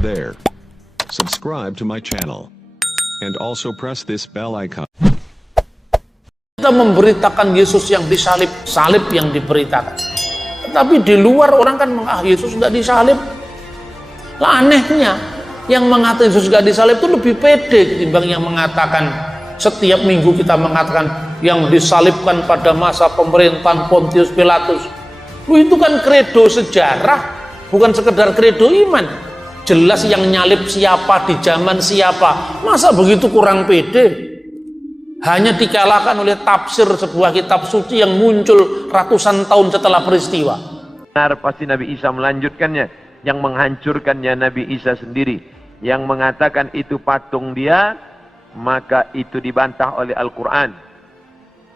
there. Subscribe to my channel. And also press this bell icon. Kita memberitakan Yesus yang disalib, salib yang diberitakan. Tapi di luar orang kan Yesus nggak disalib. Lah anehnya, yang mengatakan Yesus nggak disalib itu lebih pede ketimbang yang mengatakan setiap minggu kita mengatakan yang disalibkan pada masa pemerintahan Pontius Pilatus. Lu itu kan kredo sejarah, bukan sekedar kredo iman. Jelas yang nyalib siapa di zaman siapa. Masa begitu kurang pede? Hanya dikalahkan oleh tafsir sebuah kitab suci yang muncul ratusan tahun setelah peristiwa. Benar pasti Nabi Isa melanjutkannya, yang menghancurkannya Nabi Isa sendiri, yang mengatakan itu patung dia, maka itu dibantah oleh Al-Quran.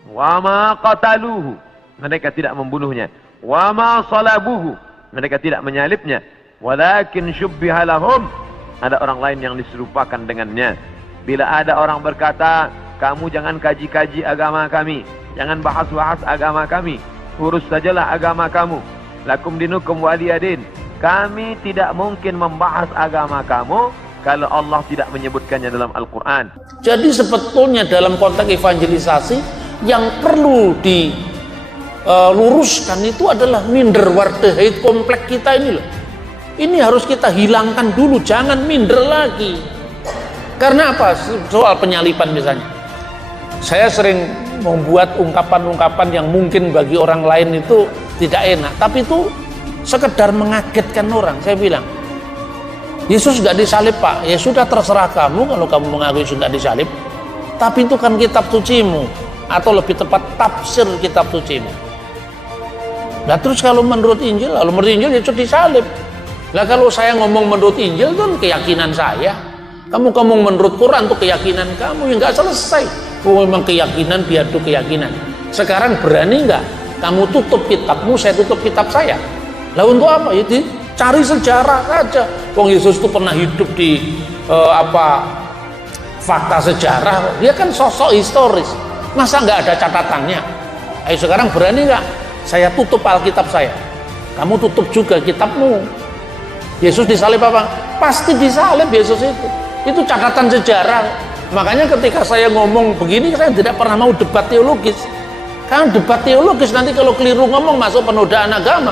Wa ma qataluhu, mereka tidak membunuhnya. Wa ma salabuhu, mereka tidak menyalibnya. Walakin syubbiha lahum, ada orang lain yang diserupakan dengannya. Bila ada orang berkata, kamu jangan kaji-kaji agama kami, jangan bahas-bahas agama kami, urus sajalah agama kamu, lakum dinukum waliyadin, kami tidak mungkin membahas agama kamu kalau Allah tidak menyebutkannya dalam Al-Quran. Jadi sebetulnya dalam konteks evangelisasi yang perlu diluruskan itu adalah minder wardahait komplek kita ini loh. Ini harus kita hilangkan dulu, jangan minder lagi. Karena apa? Soal penyalipan misalnya, saya sering membuat ungkapan-ungkapan yang mungkin bagi orang lain itu tidak enak, tapi itu sekedar mengagetkan orang. Saya bilang, Yesus gak disalib Pak, ya sudah terserah kamu kalau kamu mengakui Yesus gak disalib, tapi itu kan kitab sucimu, atau lebih tepat tafsir kitab sucimu. Nah terus kalau menurut Injil, Yesus disalib. Lah kalau saya ngomong menurut Injil itu kan keyakinan saya, kamu ngomong menurut Quran itu keyakinan kamu, yang nggak selesai. Oh, memang keyakinan diadu keyakinan. Sekarang berani nggak kamu tutup kitabmu, saya tutup kitab saya? Lah untuk apa? Ya cari sejarah saja. Wong Yesus itu pernah hidup di fakta sejarah. Dia kan sosok historis. Masa nggak ada catatannya? Ayo sekarang berani nggak? Saya tutup Alkitab saya. Kamu tutup juga kitabmu. Yesus disalib apa? Pasti disalib Yesus itu. Itu catatan sejarah. Makanya ketika saya ngomong begini, saya tidak pernah mau debat teologis. Karena debat teologis nanti kalau keliru ngomong masuk penodaan agama.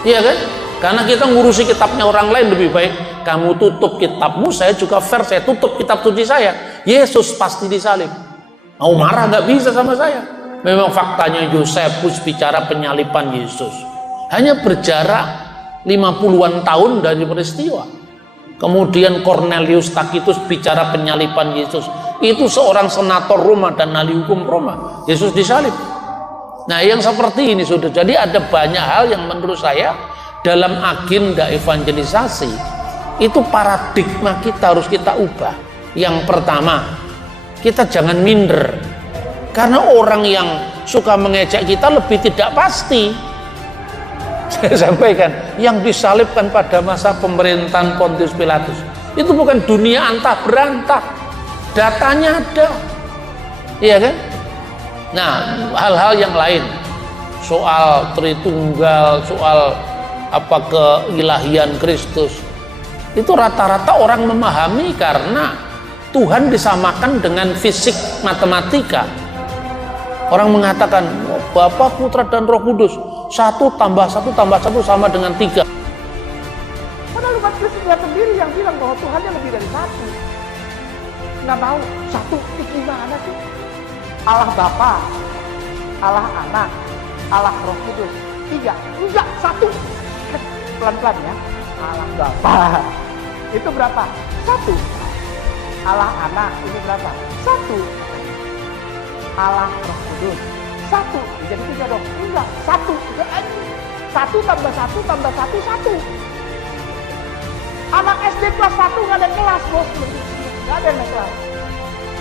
Iya kan? Karena kita ngurusi kitabnya orang lain, lebih baik kamu tutup kitabmu, saya juga fair, saya tutup kitab suci saya. Yesus pasti disalib. Mau marah nggak bisa sama saya. Memang faktanya Yosefus bicara penyaliban Yesus. Hanya berjarak 50-an tahun dari peristiwa. Kemudian Cornelius Tacitus bicara penyaliban Yesus. Itu seorang senator Roma dan ahli hukum Roma. Yesus disalib. Nah yang seperti ini sudah. Jadi ada banyak hal yang menurut saya dalam agenda evangelisasi itu paradigma kita harus kita ubah. Yang pertama, kita jangan minder. Karena orang yang suka mengejek kita lebih tidak pasti. Saya sampaikan, yang disalibkan pada masa pemerintahan Pontius Pilatus itu bukan dunia antah berantah, datanya ada, iya kan? Nah, hal-hal yang lain, soal Tritunggal, soal keilahian Kristus, itu rata-rata orang memahami karena Tuhan disamakan dengan fisik matematika. Orang mengatakan Bapa, Putra, dan Roh Kudus, 1 tambah 1 tambah 1 sama dengan 3. Padahal umat Kristus sendiri yang bilang bahwa Tuhannya lebih dari 1. Nggak mau 1, ini gimana sih? Allah Bapa, Allah Anak, Allah Roh Kudus, 3. Enggak, 1. Pelan-pelan ya. Allah Bapa, itu berapa? 1. Allah Anak, ini berapa? 1. Allah Roh Kudus, 1. Jadi 3 dong. Enggak, 1. 1 tambah 1 tambah 1, 1. Anak SD kelas 1 nggak ada kelas, bos. Nggak ada yang kelas.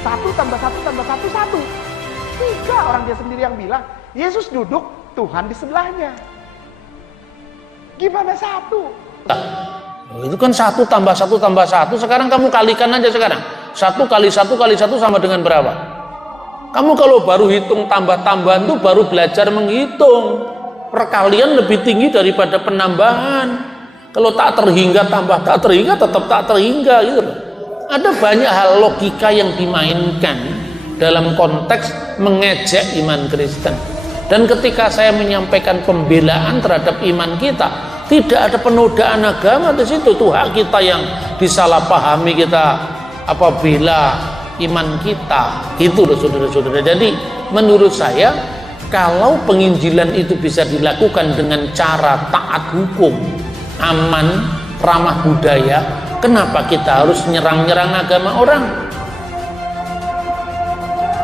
1 tambah 1 tambah 1, 1. 3 orang dia sendiri yang bilang, Yesus duduk, Tuhan di sebelahnya. Gimana 1? Itu kan 1 tambah 1 tambah 1. Sekarang kamu kalikan aja sekarang. 1 kali 1 kali 1 sama dengan berapa? Kamu kalau baru hitung tambah-tambahan tuh baru belajar menghitung. Perkalian lebih tinggi daripada penambahan. Kalau tak terhingga tambah tak terhingga tetap tak terhingga gitu loh. Ada banyak hal logika yang dimainkan dalam konteks mengejek iman Kristen. Dan ketika saya menyampaikan pembelaan terhadap iman kita, tidak ada penodaan agama di situ. Itu hak kita yang disalahpahami kita apabila iman kita. Gitu loh saudara-saudara. Jadi menurut saya, kalau penginjilan itu bisa dilakukan dengan cara taat hukum, aman, ramah budaya, kenapa kita harus nyerang-nyerang agama orang?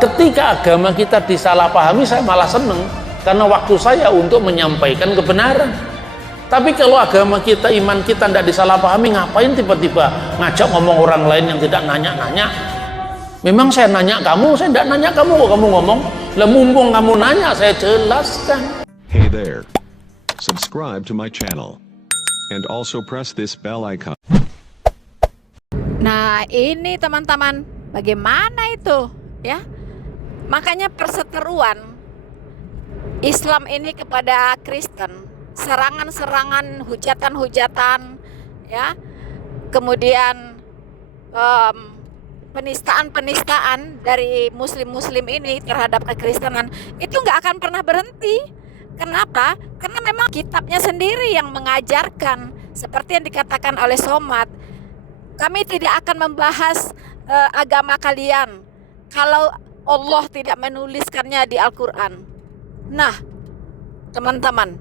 Ketika agama kita disalahpahami, saya malah seneng, karena waktu saya untuk menyampaikan kebenaran. Tapi kalau agama kita, iman kita tidak disalahpahami, ngapain tiba-tiba ngajak ngomong orang lain yang tidak nanya-nanya? Memang saya nanya kamu, saya tidak nanya kamu, kok kamu ngomong? Lah mumpung kamu nanya, saya jelaskan. Hey there. Subscribe to my channel. And also press this bell icon. Nah, ini teman-teman, bagaimana itu? Ya. Makanya perseteruan Islam ini kepada Kristen, serangan-serangan, hujatan-hujatan, ya. Kemudian penistaan-penistaan dari muslim-muslim ini terhadap kekristenan itu nggak akan pernah berhenti. Kenapa? Karena memang kitabnya sendiri yang mengajarkan, seperti yang dikatakan oleh Somad, kami tidak akan membahas agama kalian kalau Allah tidak menuliskannya di Al-Quran. Nah, teman-teman,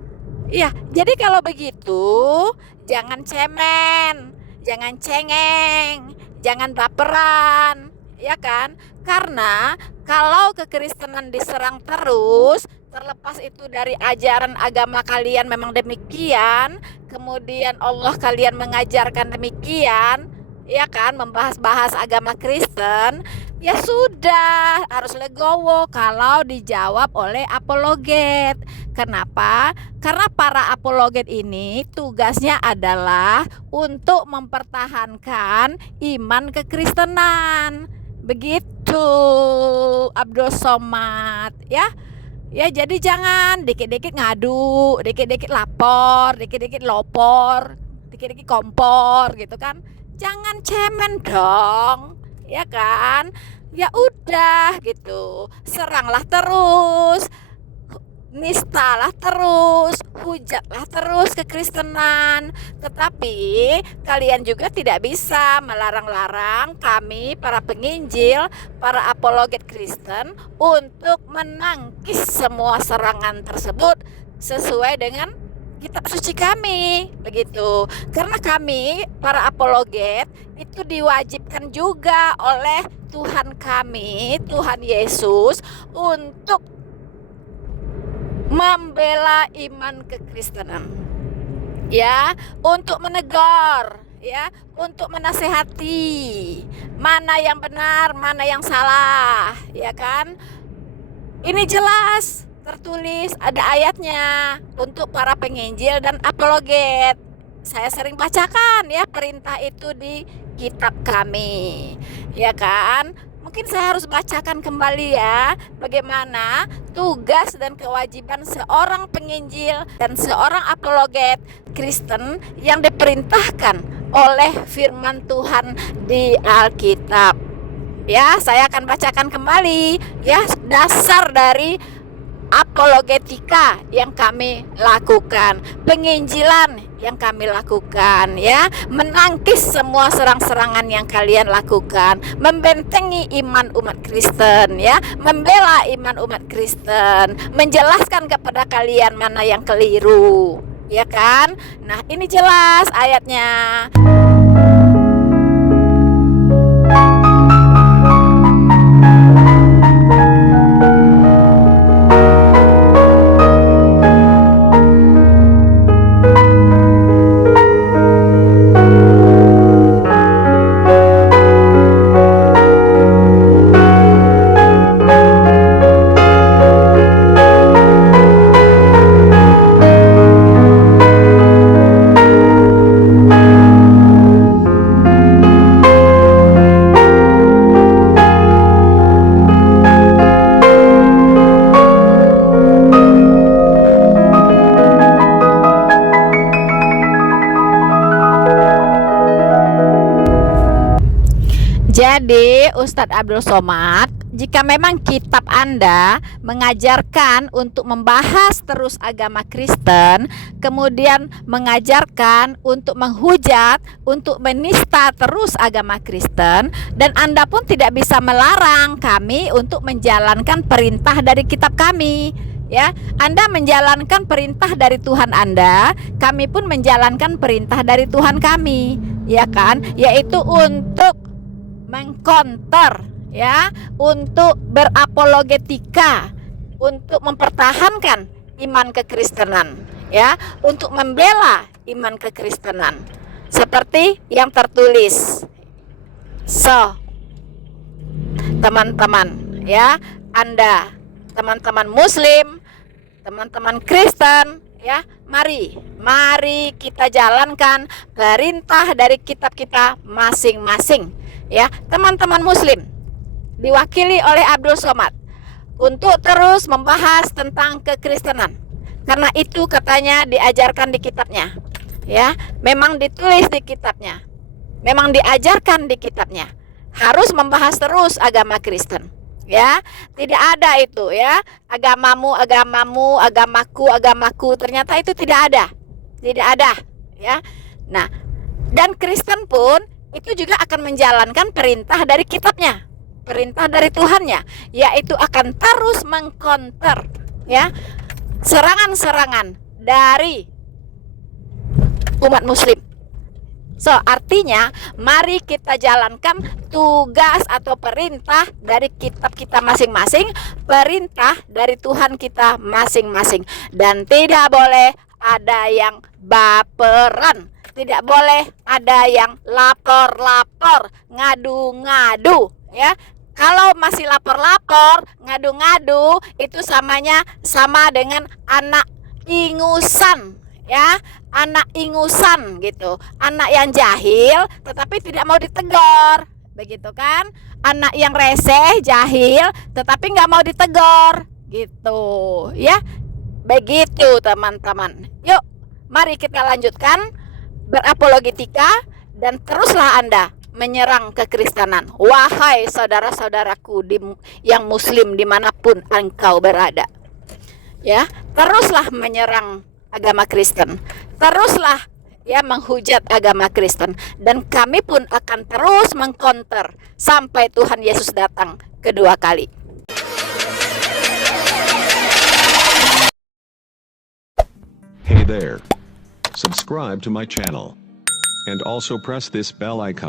ya, jadi kalau begitu jangan cemen, jangan cengeng, jangan baperan, ya kan? Karena kalau kekristenan diserang terus, terlepas itu dari ajaran agama kalian memang demikian, kemudian Allah kalian mengajarkan demikian, ya kan, membahas-bahas agama Kristen, ya sudah, harus legowo kalau dijawab oleh apologet. Kenapa? Karena para apologet ini tugasnya adalah untuk mempertahankan iman kekristenan. Begitu, Abdul Somad, ya. Ya, jadi jangan dikit-dikit ngadu, dikit-dikit lapor, dikit-dikit lopor, dikit-dikit kompor gitu kan. Jangan cemen dong, ya kan? Ya udah gitu, seranglah terus, nistalah terus, hujatlah terus kekristenan. Tetapi kalian juga tidak bisa melarang-larang kami para penginjil, para apologet Kristen untuk menangkis semua serangan tersebut sesuai dengan kitab suci kami, begitu. Karena kami para apologet itu diwajibkan juga oleh Tuhan kami, Tuhan Yesus, untuk membela iman kekristenan, ya, untuk menegur, ya, untuk menasehati mana yang benar, mana yang salah, ya kan? Ini jelas tertulis, ada ayatnya untuk para penginjil dan apologet. Saya sering bacakan ya perintah itu di kitab kami, ya kan? Mungkin saya harus bacakan kembali ya, bagaimana tugas dan kewajiban seorang penginjil dan seorang apologet Kristen yang diperintahkan oleh firman Tuhan di Alkitab. Ya, saya akan bacakan kembali ya dasar dari apologetika yang kami lakukan, penginjilan yang kami lakukan, ya, menangkis semua serang-serangan yang kalian lakukan, membentengi iman umat Kristen, ya, membela iman umat Kristen, menjelaskan kepada kalian mana yang keliru, ya kan? Nah, ini jelas ayatnya. Jadi Ustadz Abdul Somad, jika memang kitab Anda mengajarkan untuk membahas terus agama Kristen, kemudian mengajarkan untuk menghujat, untuk menista terus agama Kristen, dan Anda pun tidak bisa melarang kami untuk menjalankan perintah dari kitab kami. Ya, Anda menjalankan perintah dari Tuhan Anda, kami pun menjalankan perintah dari Tuhan kami, ya kan? Yaitu untuk mengkonter, ya, untuk berapologetika, untuk mempertahankan iman kekristenan, ya, untuk membela iman kekristenan, seperti yang tertulis. So, teman-teman, ya, Anda, teman-teman Muslim, teman-teman Kristen, ya, mari kita jalankan perintah dari kitab kita masing-masing. Ya, teman-teman Muslim diwakili oleh Abdul Somad untuk terus membahas tentang kekristenan, karena itu katanya diajarkan di kitabnya. Ya, memang ditulis di kitabnya, memang diajarkan di kitabnya, harus membahas terus agama Kristen. Ya, tidak ada itu, ya, agamamu, agamaku, ternyata itu tidak ada, ya. Nah, dan Kristen pun itu juga akan menjalankan perintah dari kitabnya, perintah dari Tuhannya, yaitu akan terus mengkonter, ya, serangan-serangan dari umat Muslim. So, artinya mari kita jalankan tugas atau perintah dari kitab kita masing-masing, perintah dari Tuhan kita masing-masing, dan tidak boleh ada yang baperan. Tidak boleh ada yang lapor-lapor, ngadu-ngadu, ya. Kalau masih lapor-lapor, ngadu-ngadu, itu sama dengan anak ingusan, ya. Anak ingusan gitu. Anak yang jahil tetapi tidak mau ditegur. Begitu kan? Anak yang reseh, jahil tetapi nggak mau ditegur. Gitu, ya. Begitu, teman-teman. Yuk, mari kita lanjutkan berapologetika, dan teruslah Anda menyerang kekristenan. Wahai saudara-saudaraku yang Muslim dimanapun engkau berada, ya, teruslah menyerang agama Kristen, teruslah, ya, menghujat agama Kristen, dan kami pun akan terus mengkonter sampai Tuhan Yesus datang kedua kali. Hey there. Subscribe to my channel. And also press this bell icon.